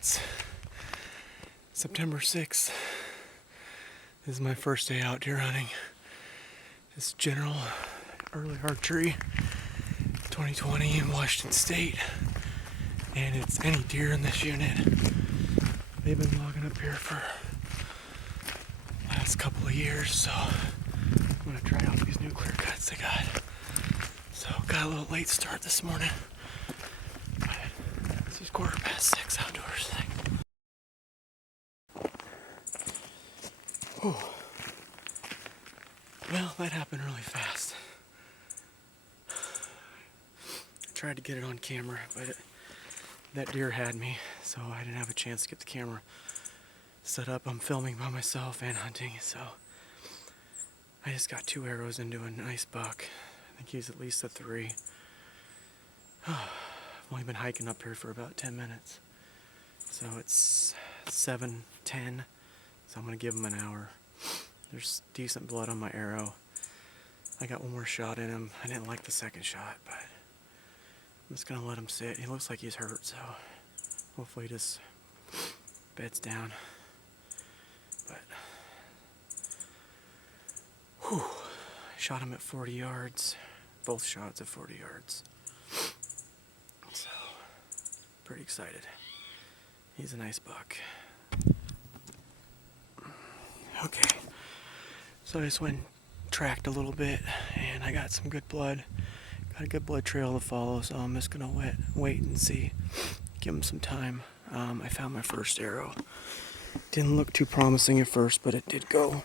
It's September 6th. This is my first day out deer hunting. It's general early archery 2020 in Washington State. And it's any deer in this unit. They've been logging up here for the last couple of years, so I'm gonna try out these new clear cuts they got. So got a little late start this morning. But this is 6:15 outdoors thing. Whew. Well, that happened really fast. I tried to get it on camera, but that deer had me, so I didn't have a chance to get the camera set up. I'm filming by myself and hunting, so I just got 2 arrows into a nice buck. I think he's at least a 3. I've only been hiking up here for about 10 minutes. So it's 7:10, so I'm gonna give him an hour. There's decent blood on my arrow. I got one more shot in him. I didn't like the second shot, but I'm just gonna let him sit. He looks like he's hurt, so hopefully he just beds down. But whew, I shot him at 40 yards. Both shots at 40 yards. So pretty excited. He's a nice buck. Okay, so I just went and tracked a little bit, and I got some good blood. Got a good blood trail to follow, so I'm just gonna wait and see. Give him some time. I found my first arrow. Didn't look too promising at first, but it did go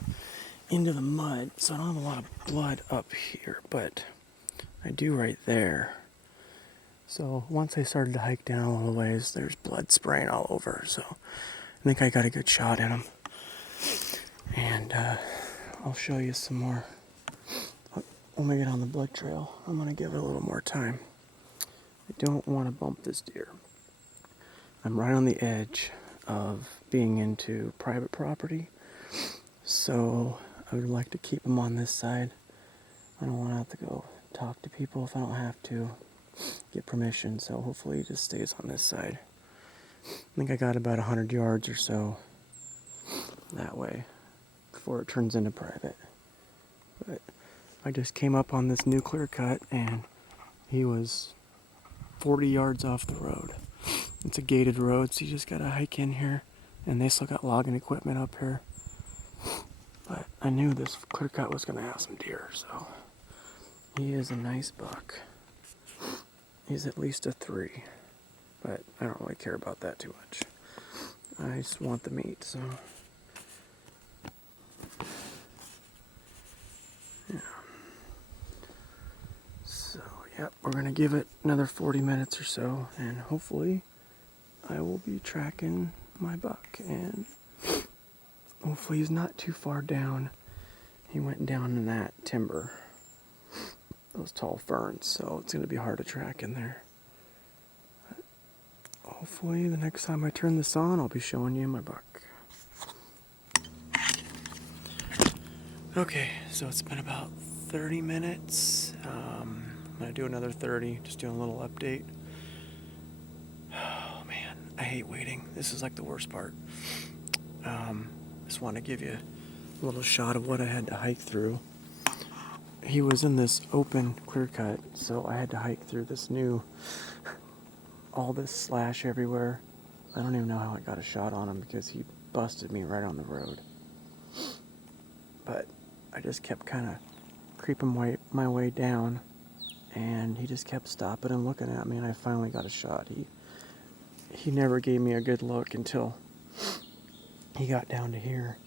into the mud, so I don't have a lot of blood up here, but I do right there. So once I started to hike down a little ways, there's blood spraying all over, so I think I got a good shot in him. And I'll show you some more. When we get on the blood trail, I'm going to give it a little more time. I don't want to bump this deer. I'm right on the edge of being into private property, so I would like to keep him on this side. I don't want to have to go talk to people if I don't have to get permission, so hopefully he just stays on this side. I think I got about 100 yards or so that way before it turns into private. But I just came up on this new clear cut and he was 40 yards off the road. It's a gated road, so you just gotta hike in here, and they still got logging equipment up here. But I knew this clear cut was gonna have some deer, so he is a nice buck. He's at least a 3, but I don't really care about that too much. I just want the meat, so yeah. So, yep, we're gonna give it another 40 minutes or so, and hopefully I will be tracking my buck, and hopefully he's not too far down. He went down in that timber, those tall ferns, so it's gonna be hard to track in there. But hopefully the next time I turn this on, I'll be showing you my buck. Okay, so it's been about 30 minutes. I'm gonna do another 30, just doing a little update. Oh man, I hate waiting. This is like the worst part. Just want to give you a little shot of what I had to hike through. He was in this open clear cut, so I had to hike through this new, all this slash everywhere. I don't even know how I got a shot on him because he busted me right on the road. But I just kept kind of creeping my way down, and he just kept stopping and looking at me, and I finally got a shot. He never gave me a good look until he got down to here,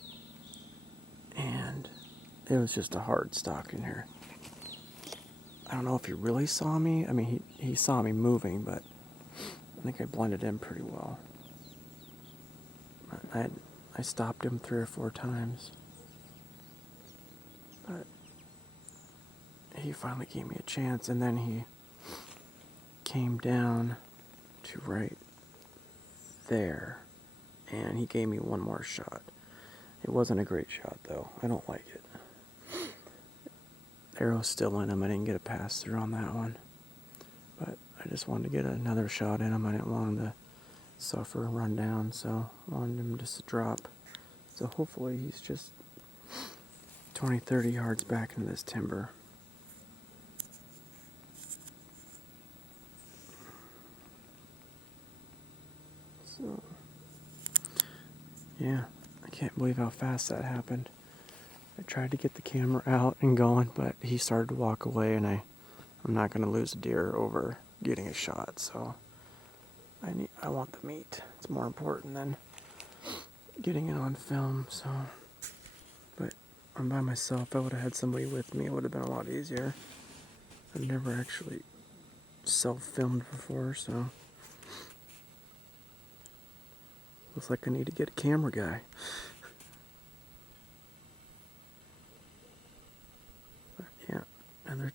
and it was just a hard stock in here. I don't know if he really saw me. I mean, he saw me moving, but I think I blended in pretty well. I stopped him 3 or 4 times, but he finally gave me a chance, and then he came down to right there, and he gave me one more shot. It wasn't a great shot, though. I don't like it. The arrow's still in him. I didn't get a pass through on that one, but I just wanted to get another shot in him. I didn't want him to suffer a rundown, so I wanted him just to drop. So hopefully he's just 20, 30 yards back into this timber. So, yeah, I can't believe how fast that happened. I tried to get the camera out and going, but he started to walk away, and I'm not going to lose a deer over getting a shot, so I want the meat. It's more important than getting it on film, so. But I'm by myself. If I would have had somebody with me, it would have been a lot easier. I've never actually self-filmed before, so looks like I need to get a camera guy. But yeah, another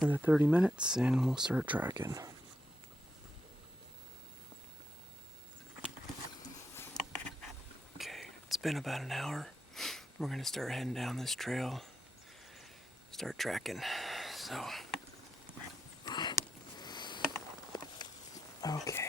30 minutes and we'll start tracking. Okay, it's been about an hour. We're gonna start heading down this trail, start tracking. So, okay.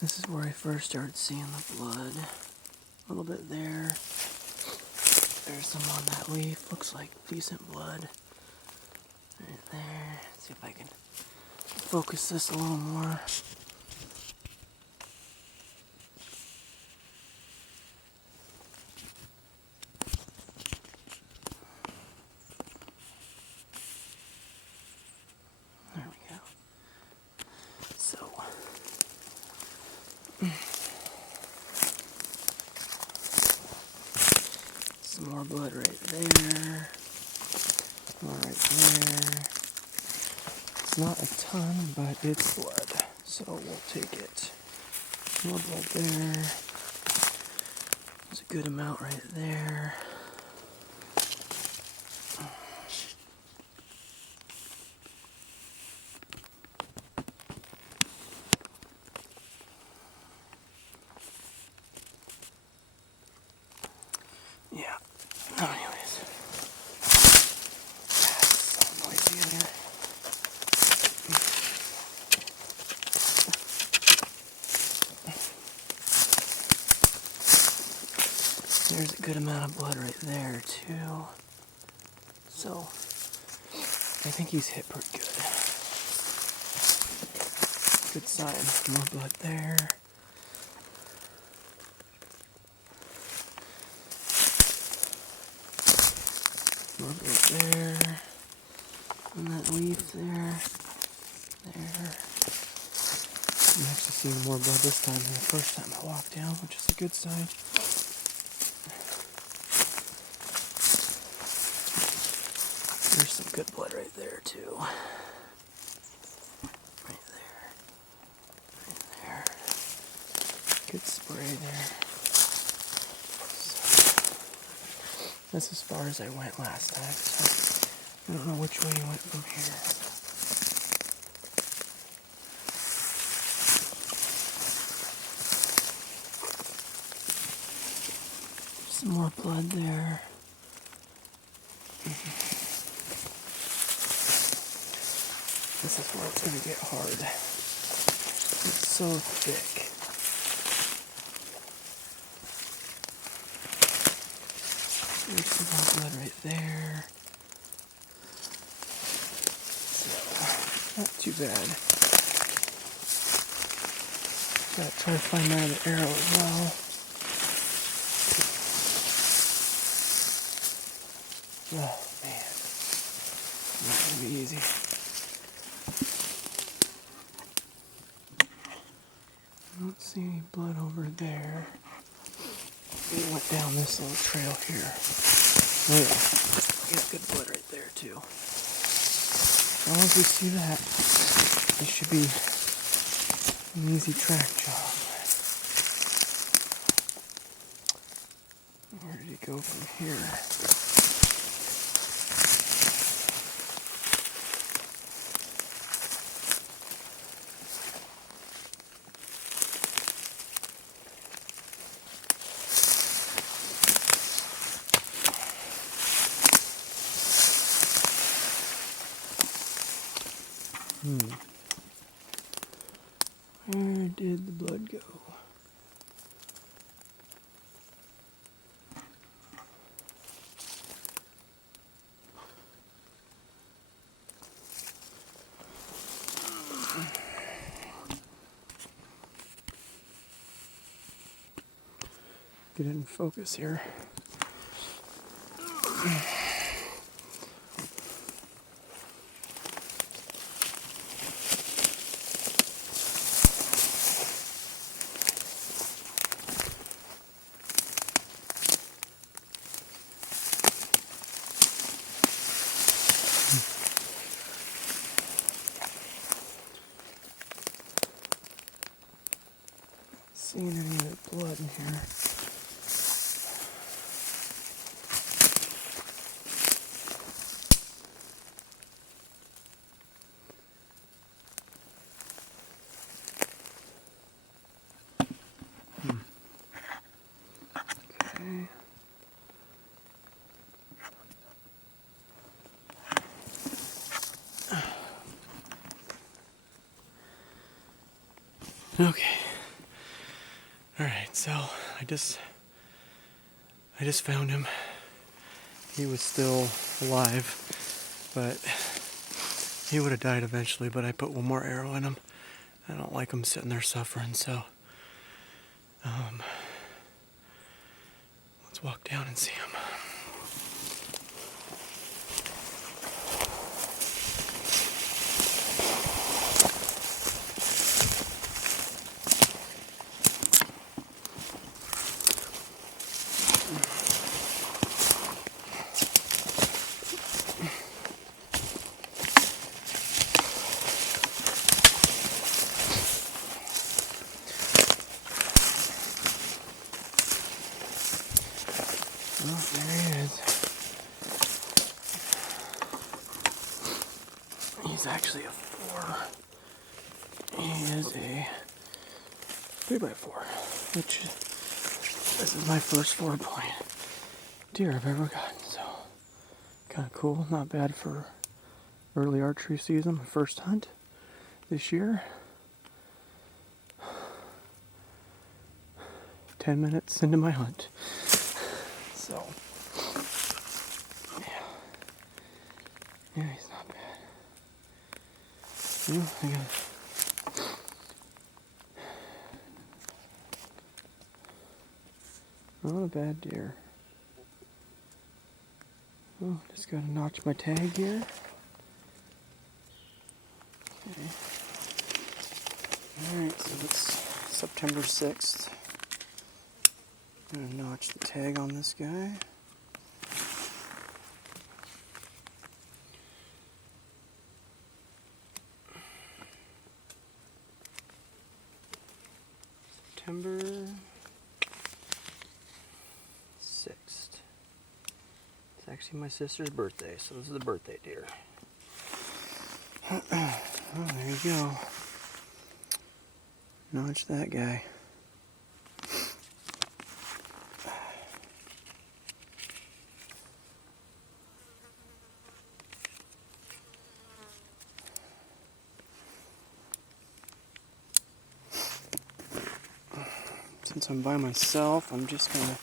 This is where I first started seeing the blood. A little bit there. There's some on that leaf. Looks like decent blood. Right there. Let's see if I can focus this a little more. There we go. So. Some more blood right there. More right there. It's not a ton, but it's blood, so we'll take it. More blood there. There's a good amount right there. Yeah. Anyways. It's so noisy in here. There's a good amount of blood right there, too. So, I think he's hit pretty good. Good sign. More blood there. More blood there. And that leaf there. There. I'm actually seeing more blood this time than the first time I walked down, which is a good sign. There's some good blood right there, too. Right there. Right there. Good spray there. So, that's as far as I went last time, so I don't know which way you went from here. Some more blood there. This is where it's going to get hard. It's so thick. There's some more blood right there. So, not too bad. Gotta try to find my other arrow as well. Oh man, not gonna be easy. I don't see any blood over there. We went down this little trail here. Oh yeah, we got good blood right there too. As long as we see that, this should be an easy track job. Where did he go from here? Where did the blood go? Get it in focus here. Seeing any of the blood in here. Okay. Okay. All right, so I just found him. He was still alive, but he would have died eventually, but I put one more arrow in him. I don't like him sitting there suffering, so let's walk down and see him. Oh, there he is. He's actually a 4. He is a 3x4, which this is my first 4-point deer I've ever gotten, so kind of cool. Not bad for early archery season, my first hunt this year. 10 minutes into my hunt. So, yeah, he's not bad. Well, I got not a bad deer. Oh, just gotta notch my tag here. Okay. Alright, so it's September 6th. I'm gonna notch the tag on this guy. September 6th. It's actually my sister's birthday, so this is the birthday deer. Oh, there you go. Notch that guy. Since I'm by myself, I'm just gonna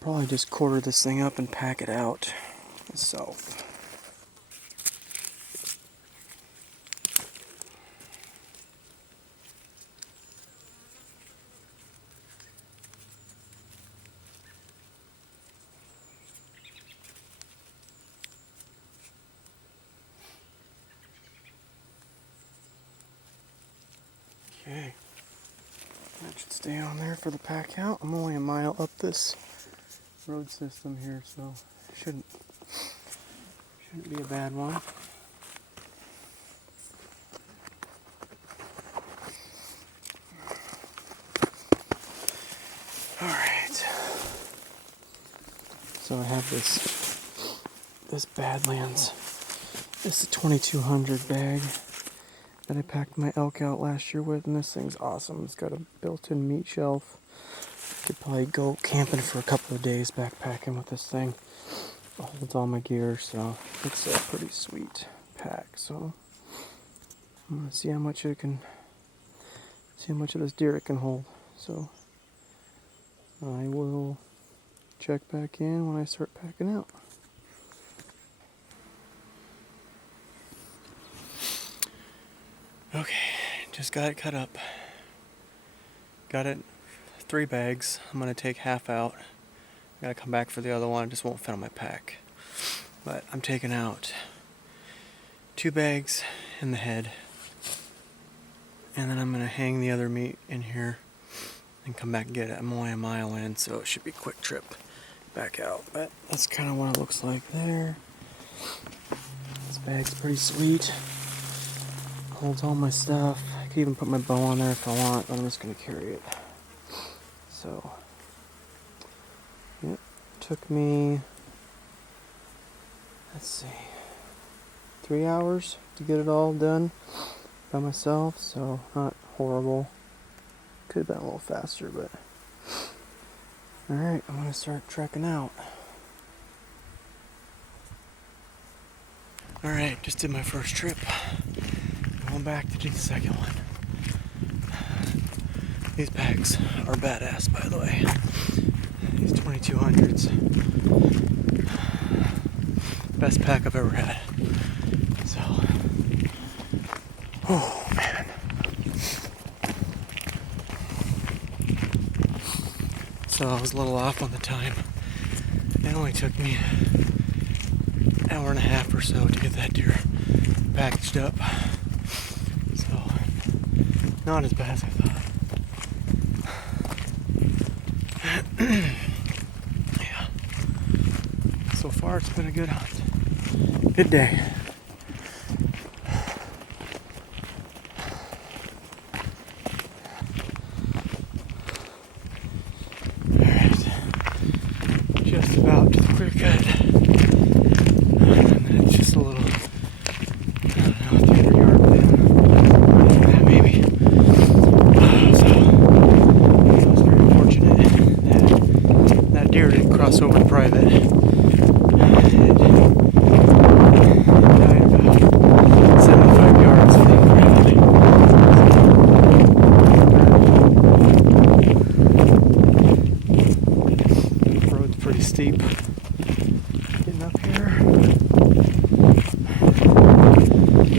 probably just quarter this thing up and pack it out myself. Okay. That should stay on there for the pack out. I'm only a mile up this road system here, so shouldn't be a bad one. Alright. So I have this Badlands. This is a 2200 bag that I packed my elk out last year with, and this thing's awesome. It's got a built-in meat shelf. Could probably go camping for a couple of days backpacking with this thing. It holds all my gear, so it's a pretty sweet pack. So I'm gonna see how much of this deer it can hold. So I will check back in when I start packing out. Okay, just got it cut up. Got it 3 bags. I'm gonna take half out. Gotta come back for the other one. It just won't fit on my pack. But I'm taking out 2 bags in the head. And then I'm gonna hang the other meat in here and come back and get it. I'm only a mile in, so it should be a quick trip back out. But that's kind of what it looks like there. This bag's pretty sweet. Holds all my stuff. I could even put my bow on there if I want, but I'm just gonna carry it. So, yep, took me, let's see, 3 hours to get it all done by myself, so not horrible. Could have been a little faster, but alright, I'm gonna start trekking out. Alright, just did my first trip. Going back to do the second one. These bags are badass, by the way. These 2200s. Best pack I've ever had. So, oh man. So I was a little off on the time. It only took me an hour and a half or so to get that deer packaged up. So, not as bad as I thought. Yeah. So far it's been a good hunt. Good day. Alright. Just about to the clear cut. And then it's just a little, I don't know, 300 yard within. Yeah, maybe. So I was very fortunate that deer didn't cross over to private. It died about 75 yards from private. The road's pretty steep. Getting up here.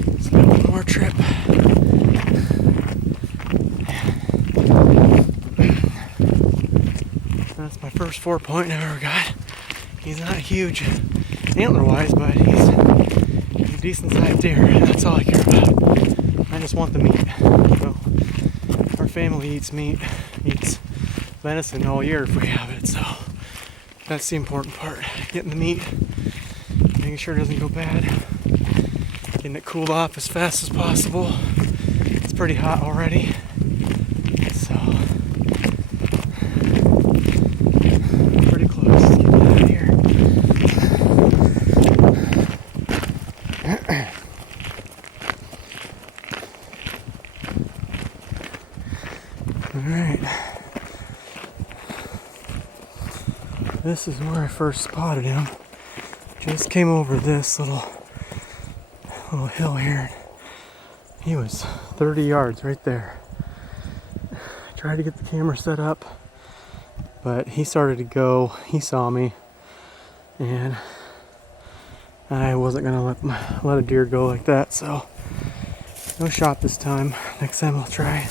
Let's go one more trip. That's my first 4-point I've ever got. He's not huge antler-wise, but he's a decent-sized deer. That's all I care about. I just want the meat. So, our family eats meat, eats venison all year if we have it. So that's the important part. Getting the meat, making sure it doesn't go bad, getting it cooled off as fast as possible. It's pretty hot already. So pretty close. Let's get out of here. Alright. This is where I first spotted him. Just came over this little hill here. He was 30 yards right there. I tried to get the camera set up, but he started to go. He saw me, and I wasn't gonna let a deer go like that. So no shot this time. Next time I'll try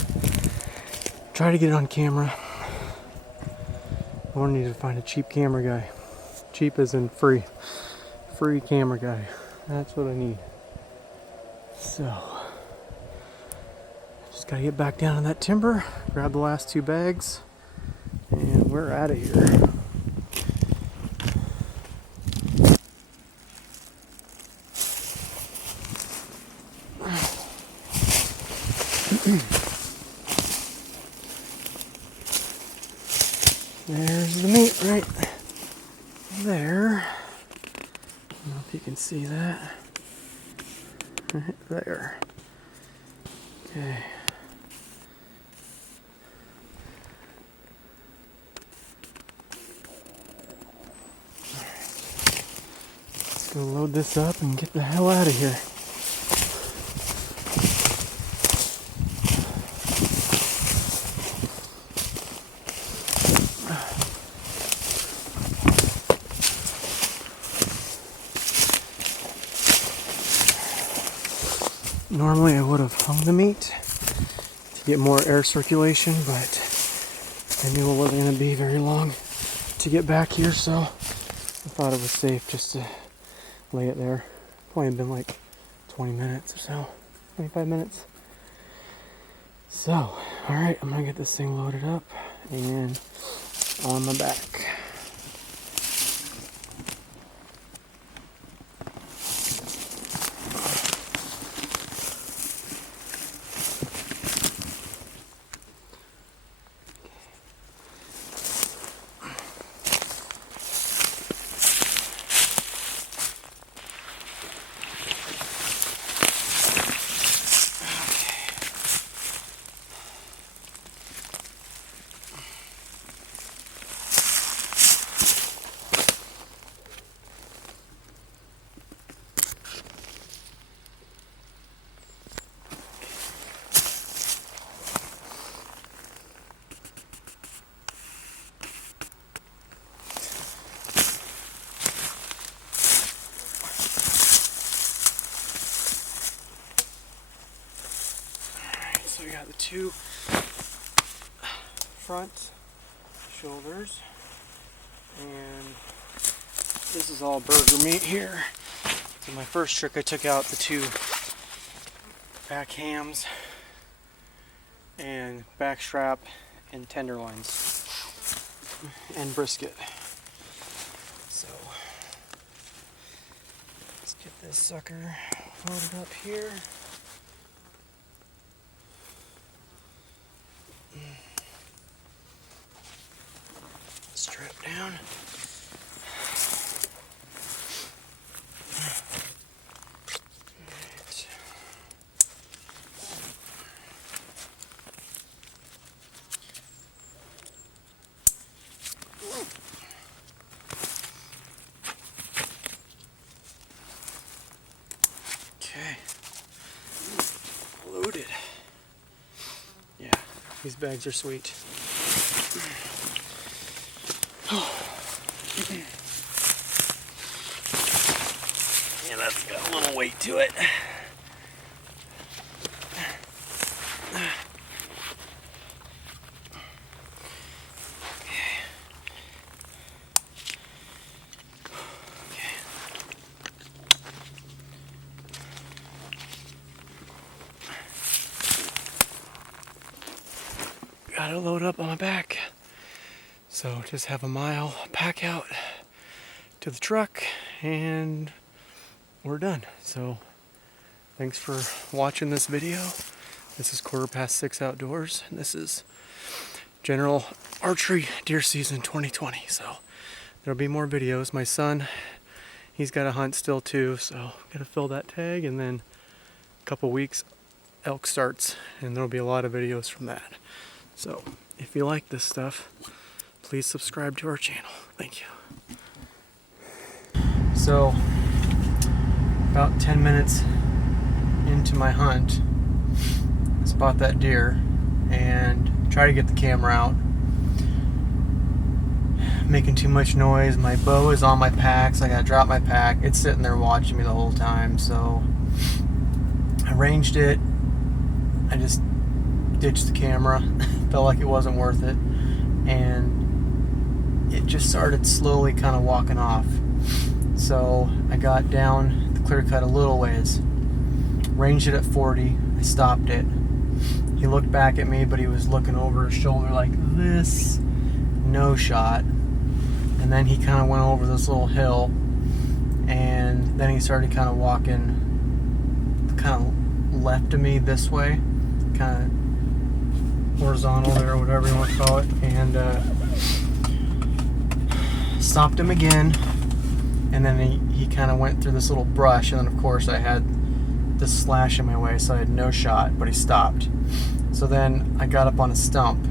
to get it on camera. I want to need to find a cheap camera guy. Cheap as in free camera guy. That's what I need. So just Just gotta get back down to that timber, grab the last 2 bags, and we're out of here. There's the meat right there. I don't know if you can see that. Right there. Okay. Let's go load this up and get the hell out of here. Normally I would have hung the meat to get more air circulation, but I knew it wasn't going to be very long to get back here, so I thought it was safe just to lay it there. Probably been like 20 minutes or so, 25 minutes. So, alright, I'm going to get this thing loaded up and on my back. So we got the 2 front shoulders, and this is all burger meat here. So my first trick, I took out the 2 back hams and back strap and tenderloins and brisket. So let's get this sucker loaded up here. Strap down. Okay. Loaded. Yeah, these bags are sweet. Yeah, that's got a little weight to it. Gotta load up on my back. So just have a mile pack out to the truck and we're done. So thanks for watching this video. This is 6:15 outdoors, and this is general archery deer season 2020. So there'll be more videos. My son, he's got a hunt still too, so gotta fill that tag, and then a couple weeks elk starts and there'll be a lot of videos from that. So if you like this stuff, please subscribe to our channel. Thank you. So about 10 minutes into my hunt, I spot that deer and try to get the camera out. Making too much noise. My bow is on my pack, so I gotta drop my pack. It's sitting there watching me the whole time, so I ranged it. I just ditched the camera. Felt like it wasn't worth it, and it just started slowly kind of walking off. So I got down the clear cut a little ways, ranged it at 40. I stopped it. He looked back at me, but he was looking over his shoulder like this. No shot. And then he kind of went over this little hill, and then he started kind of walking kind of left of me this way, kind of horizontal there, or whatever you want to call it, and stopped him again. And then he kind of went through this little brush, and then of course I had this slash in my way, so I had no shot, but he stopped. So then I got up on a stump,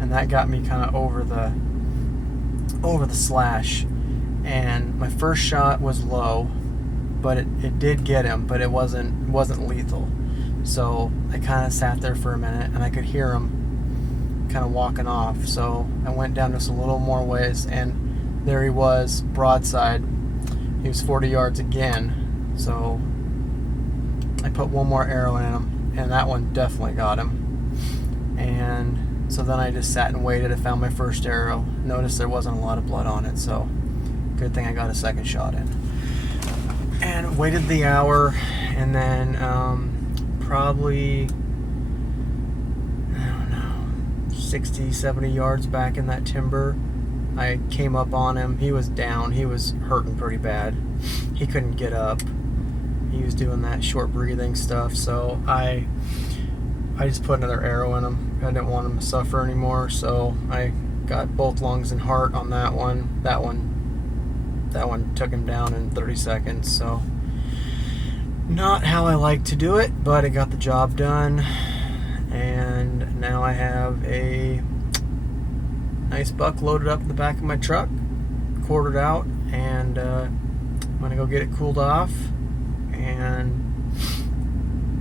and that got me kind of over the slash. And my first shot was low, but it did get him, but it wasn't lethal. So I kind of sat there for a minute, and I could hear him kind of walking off. So I went down just a little more ways, and there he was, broadside. He was 40 yards again. So I put one more arrow in him, and that one definitely got him. And so then I just sat and waited. I found my first arrow. Noticed there wasn't a lot of blood on it, so good thing I got a second shot in. And waited the hour, and then probably, I don't know, 60, 70 yards back in that timber, I came up on him. He was down. He was hurting pretty bad. He couldn't get up. He was doing that short breathing stuff, so I just put another arrow in him. I didn't want him to suffer anymore, so I got both lungs and heart on that one. That one took him down in 30 seconds, so not how I like to do it, but it got the job done. And now I have a nice buck loaded up in the back of my truck, quartered out, and I'm gonna go get it cooled off and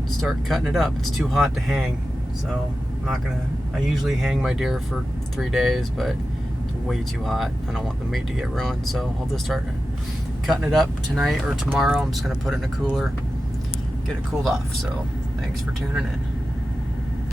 start cutting it up. It's too hot to hang, so I'm not gonna. I usually hang my deer for 3 days, but it's way too hot. I don't want the meat to get ruined, so I'll just start cutting it up tonight or tomorrow. I'm just gonna put it in a cooler, get it cooled off. So thanks for tuning in.